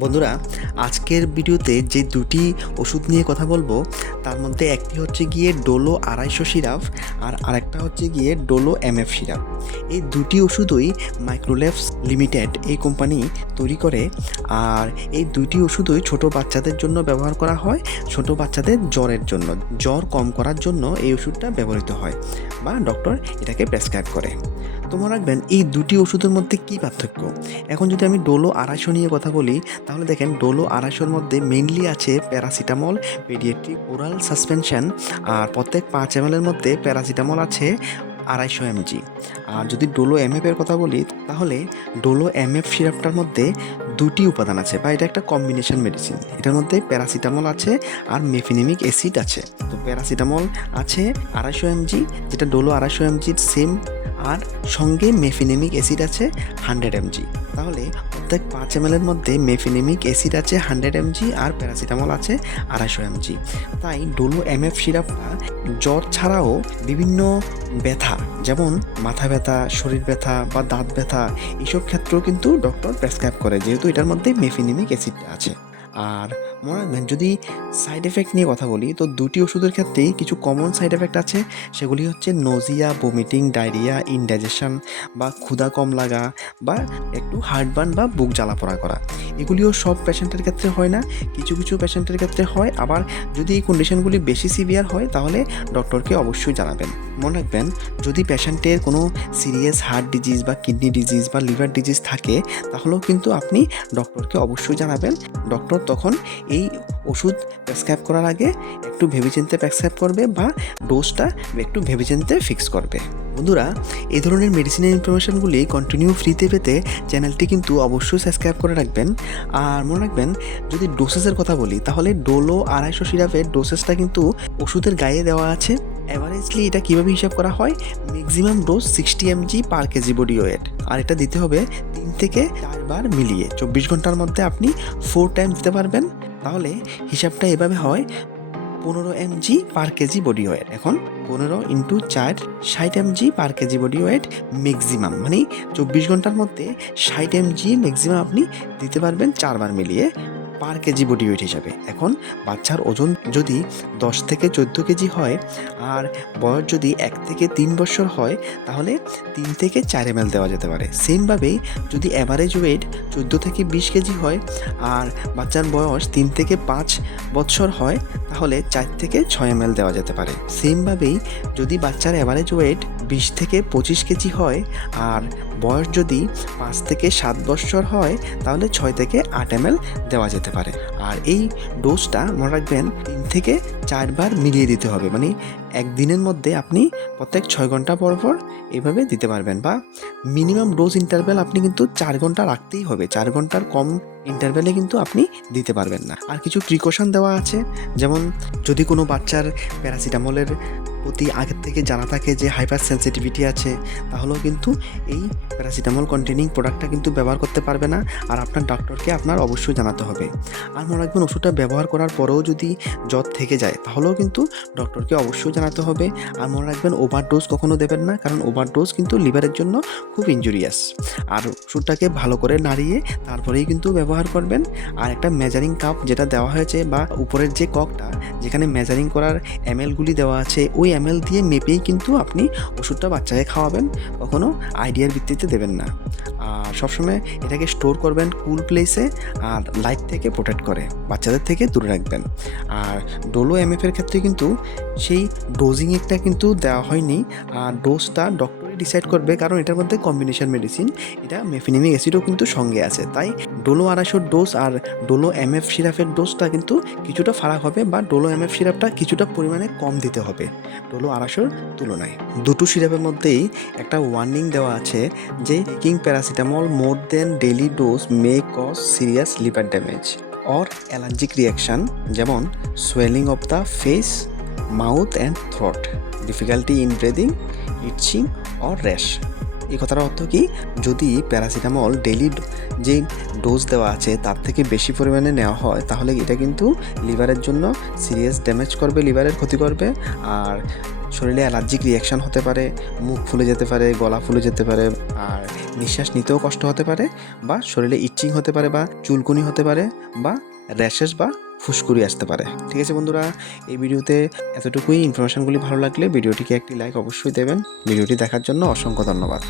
বন্ধুরা, আজকের ভিডিওতে যে দুটি ওষুধ নিয়ে কথা বলবো তার মধ্যে একটি হচ্ছে গিয়ে ডোলো 250 সিরাপ আর আরেকটা হচ্ছে গিয়ে ডোলো এমএফ সিরাপ। এই দুটি ওষুধই মাইক্রোল্যাবস লিমিটেড এই কোম্পানি তৈরি করে। আর এই দুটি ওষুধই ছোট বাচ্চাদের জন্য ব্যবহার করা হয়। ছোট বাচ্চাদের জ্বরের জন্য, জ্বর কম করার জন্য এই ওষুধটা ব্যবহৃত হয় বা ডক্টর এটাকে প্রেসক্রাইব করে। তো মনে রাখবেন এই দুটি ওষুধের মধ্যে কী পার্থক্য। এখন যদি আমি ডোলো 250 নিয়ে কথা বলি, তাহলে দেখেন ডোলো 250-র মধ্যে মেইনলি আছে প্যারাসিটামল, পেডিয়াট্রিক ওরাল সাসপেনশন। আর প্রত্যেক 5 ml এর মধ্যে প্যারাসিটামল আছে 250 mg। আর যদি ডোলো এমএফ এর কথা বলি, তাহলে ডোলো এমএফ সিরাপটার মধ্যে দুটি উপাদান আছে বা এটা একটা কম্বিনেশন মেডিসিন। এটার মধ্যে প্যারাসিটামল আছে আর মেফিনেমিক অ্যাসিড আছে। তো প্যারাসিটামল আছে 250 mg, যেটা ডোলো 250 mg সেম, আর সঙ্গে মেফিনেমিক অ্যাসিড আছে 100 mg। তাহলে প্রত্যেক 5 ml এর মধ্যে মেফিনেমিক অ্যাসিড আছে 100 mg আর প্যারাসিটামল আছে 250 mg। তাই ডোলো এমএফ সিরাপটা জ্বর ছাড়াও বিভিন্ন ব্যথা, যেমন মাথা ব্যথা, শরীর ব্যথা বা দাঁত ব্যথা, এইসব ক্ষেত্রেও কিন্তু ডক্টর প্রেসক্রাইব করে, যেহেতু এটার মধ্যে মেফিনেমিক অ্যাসিডটা আছে। আর মনে রাখবেন, যদি সাইড এফেক্ট নিয়ে কথা বলি, তো দুটি ওষুধের ক্ষেত্রেই কিছু কমন সাইড এফেক্ট আছে। সেগুলি হচ্ছে নোজিয়া, বমিটিং, ডায়রিয়া, ইনডাইজেশন বা ক্ষুধা কম লাগা বা একটু হার্টবার্ন বা বুক জ্বালাপোড়া করা। এগুলিও সব পেশেন্টের ক্ষেত্রে হয় না, কিছু কিছু পেশেন্টের ক্ষেত্রে হয়। আবার যদি এই কন্ডিশনগুলি বেশি সিভিয়ার হয়, তাহলে ডক্টরকে অবশ্যই জানাবেন। মনে রাখবেন, যদি পেশেন্টের কোনো সিরিয়াস হার্ট ডিজিজ বা কিডনি ডিজিজ বা লিভার ডিজিজ থাকে, তাহলেও কিন্তু আপনি ডক্টরকে অবশ্যই জানাবেন। ডক্টর তখন এই ওষুধ প্রেসক্রাইব করার আগে একটু ভেবেচিন্তে প্রেসক্রাইব করবে বা ডোজটা একটু ভেবেচিন্তে ফিক্স করবে। বন্ধুরা, এই ধরনের মেডিসিনের ইনফরমেশনগুলি কন্টিনিউ ফ্রিতে পেতে চ্যানেলটি কিন্তু অবশ্যই সাবস্ক্রাইব করে রাখবেন। আর মনে রাখবেন, যদি ডোসেসের কথা বলি, তাহলে ডোলো 250 সিরাপের ডোসেসটা কিন্তু ওষুধের গায়ে দেওয়া আছে। অ্যাভারেজলি এটা কীভাবে হিসাব করা হয়, ম্যাক্সিমাম ডোজ 60 mg পার কেজি বডি ওয়েট। আর এটা দিতে হবে 3 থেকে 4 বার মিলিয়ে। 24 ঘন্টার মধ্যে আপনি 4 টাইম দিতে পারবেন। তাহলে হিসাবটা এভাবে হয়, 15 mg পার কেজি বডি ওয়েট। এখন 15 × 4 60 mg পার কেজি বডি ওয়েট ম্যাক্সিমাম, মানে 24 ঘন্টার মধ্যে 60 mg ম্যাক্সিমাম আপনি দিতে পারবেন 4 বার মিলিয়ে পার কেজি বডি ওয়েট হিসাবে। এখন বাচ্চার ওজন যদি 10 থেকে 14 কেজি হয় আর বয়স যদি 1 থেকে 3 বছর হয়, তাহলে 3 থেকে 4 ml দেওয়া যেতে পারে। সেমভাবেই যদি অ্যাভারেজ ওয়েট 14 থেকে 20 কেজি হয় আর বাচ্চার বয়স 3 থেকে 5 বছর হয়, তাহলে 4 থেকে 6 ml দেওয়া যেতে পারে। সেমভাবেই যদি বাচ্চার অ্যাভারেজ ওয়েট 20 থেকে 25 কেজি হয় আর বয়স যদি 5 থেকে 7 বছর হয়, তাহলে 6 থেকে 8 ml দেওয়া যেতে পারে। আর এই ডোজটা মনে রাখবেন 3 থেকে 4 বার মিলিয়ে দিতে হবে, মানে একদিনের মধ্যে আপনি প্রত্যেক 6 ঘন্টা পর পর এভাবে দিতে পারবেন। বা মিনিমাম ডোজ ইন্টারভ্যাল আপনি কিন্তু 4 ঘন্টা রাখতেই হবে। 4 ঘন্টার কম ইন্টারভ্যালে কিন্তু আপনি দিতে পারবেন না। আর কিছু প্রিকশন দেওয়া আছে, যেমন যদি কোনো বাচ্চার প্যারাসিটামলের প্রতি আগের থেকে জানা থাকে যে হাইপার সেন্সিটিভিটি আছে, তাহলেও কিন্তু এই প্যারাসিটামল কন্টেনিং প্রোডাক্টটা কিন্তু ব্যবহার করতে পারবে না। আর আপনার ডক্টরকে আপনার অবশ্যই জানাতে হবে। আর মনে রাখবেন, ওষুধটা ব্যবহার করার পরেও যদি জ্বর থেকে যায়, তাহলেও কিন্তু ডক্টরকে অবশ্যই জানাতে হবে। আর মনে রাখবেন, ওভারডোজ কখনো দেবেন না, কারণ ওভারডোজ কিন্তু লিভারের জন্য খুব ইনজুরিয়াস। আর ওষুধটাকে ভালো করে নাড়িয়ে তারপরেই কিন্তু ব্যবহার করবেন। আর একটা মেজারিং কাপ যেটা দেওয়া হয়েছে বা উপরের যে ককটা যেখানে মেজারিং করার এমএলগুলি দেওয়া আছে, ওই এমএল দিয়ে মেপেই কিন্তু আপনি ওষুধটা বাচ্চাকে খাওয়াবেন, কখনো আইডিয়ার ভিত্তিতে দেবেন না। আর সবসময় এটাকে স্টোর করবেন কুল প্লেসে, আর লাইট থেকে প্রোটেক্ট করে বাচ্চাদের থেকে দূরে রাখবেন। আর ডোলো এমএফের ক্ষেত্রে কিন্তু সেই ডোজিংটা কিন্তু দেওয়া হয়নি, আর ডোজটা ডক্টরই ডিসাইড করবে, কারণ এটার মধ্যে কম্বিনেশন মেডিসিন, এটা মেফিনেমিক অ্যাসিডও কিন্তু সঙ্গে আছে। তাই ডোলো 250 ডোজ আর ডোলো এমএফ সিরাপের ডোজটা কিন্তু কিছুটা ফারাক হবে, বা ডোলো এমএফ সিরাপটা কিছুটা পরিমাণে কম দিতে হবে ডোলো 250-র তুলনায়। দুটো সিরাপের মধ্যেই একটা ওয়ার্নিং দেওয়া আছে যে taking paracetamol more than daily dose may cause serious liver damage or allergic reaction, যেমন swelling of the face, mouth and throat, difficulty in breathing, ইটচিং অর র্যাশ। এই কথার অর্থ কি, যদি প্যারাসিটামল ডেইলি যে ডোজ দেওয়া আছে তার থেকে বেশি পরিমাণে নেওয়া হয়, তাহলে এটা কিন্তু লিভারের জন্য সিরিয়াস ড্যামেজ করবে, লিভারের ক্ষতি করবে। আর শরীরে অ্যালার্জিক রিয়াকশান হতে পারে, মুখ ফুলে যেতে পারে, গলা ফুলে যেতে পারে, আর নিঃশ্বাস নিতেও কষ্ট হতে পারে, বা শরীরে ইচিং হতে পারে, বা চুলকুনি হতে পারে, বা র্যাশেস বা ফুসকুড়ি আসতে পারে। ঠিক আছে বন্ধুরা, এই ভিডিওতে এতটুকুই। ইনফরমেশনগুলি ভালো লাগলে ভিডিওটিকে একটি লাইক অবশ্যই দেবেন। ভিডিওটি দেখার জন্য অসংখ্য ধন্যবাদ।